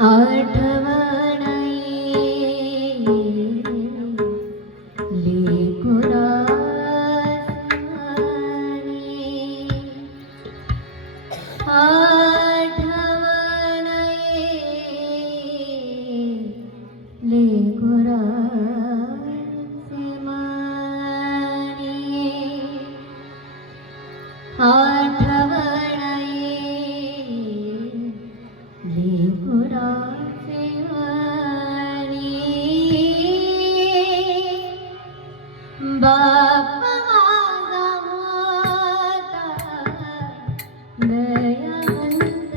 आठवण लेकुरा आठवण लेकुरा आठवण लेकुरा बाप माझा होता दयावंत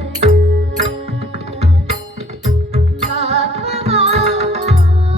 बाप माझा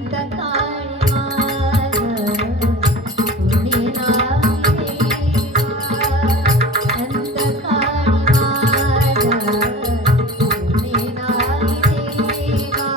अंतकाळी माझं कोणी नाही देवा. अंतकाळी माझं कोणी नाही देवा.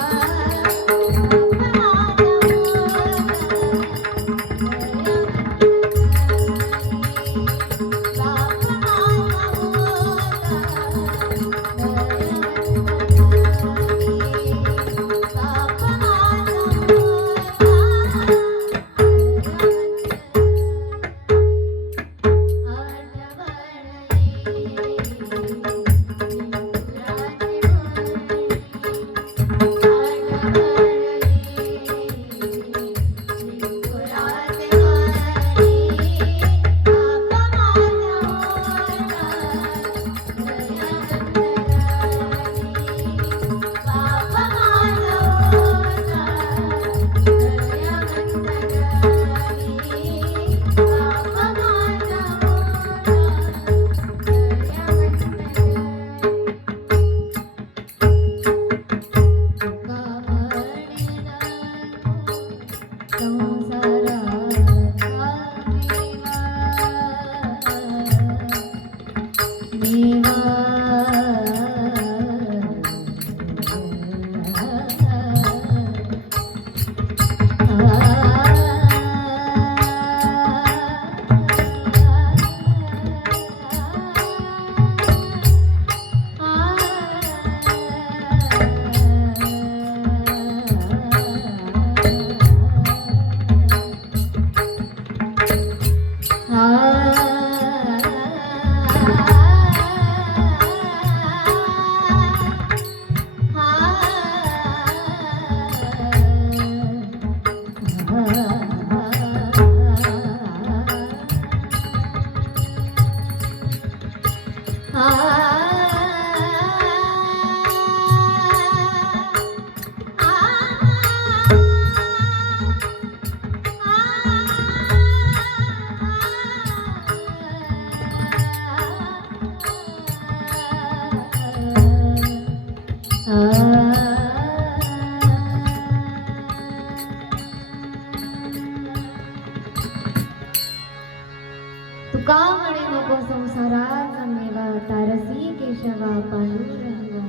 तुका म्हणे नको संसाराचा मेवा, तारसी केशवा पांडुरंगा.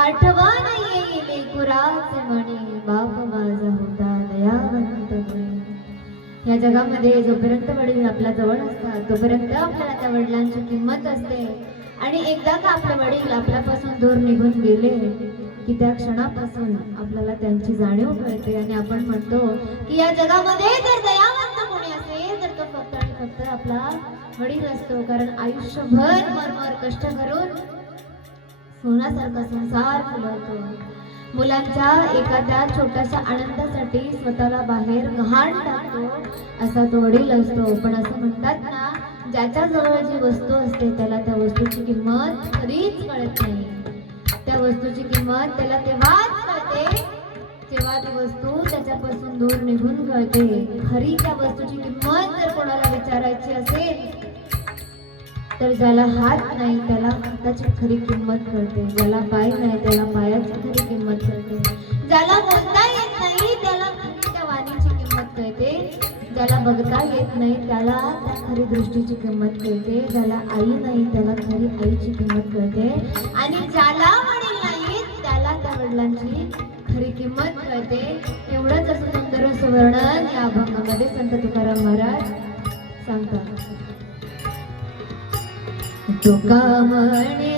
आठवण येईल कुराचे म्हणे, बाप माझा होता दयावंत म्हणे. या जगामध्ये जोपर्यंत वडील आपल्या जवळ असतात तोपर्यंत आपल्याला त्या वडिलांची किंमत असते. आणि एकदा का आपले वडील आपल्यापासून दूर निघून गेले की त्या क्षणापासून आपल्याला त्यांची जाणीव कळते आणि आपण म्हणतो की या जगामध्ये जर दयावंत कोणी असेल तर तो फक्त आणि फक्त आपला वडील असतो. कारण आयुष्यभर मरमर कष्ट करून सोन्यासारखा संसार फुलवतो. मुलांच्या एखाद्या छोट्याशा आनंदासाठी स्वतःला बाहेर गहाण टाकतो असा तो वडील असतो. पण असं म्हणतात ना, ज्याच्या जवळ जी वस्तू असते त्याला त्या वस्तूची किंमत कधीच कळत नाही. त्या वस्तूची किंमत त्याला तेव्हाच कळते जेव्हा ती वस्तू त्याच्यापासून दूर निघून कळते. खरी त्या वस्तूची किंमत जर कोणाला विचारायची असेल तर ज्याला हात नाही त्याला हाताची खरी किंमत कळते, ज्याला पाय नाही त्याला पायाची खरी किंमत कळते, ज्याला बोलता येत नाही त्याला खरी त्या वाणीची किंमत कळते, ज्याला बघता येत नाही त्याला त्या खरी दृष्टीची किंमत कळते, ज्याला आई नाही त्याला खरी आईची किंमत कळते, आणि ज्याला वडील नाहीत त्याला त्या वडिलांची खरी किंमत कळते. एवढंच असं सुंदर असं वर्णन या अभंगामध्ये संत तुकाराम महाराज सांगतात. तुका म्हणे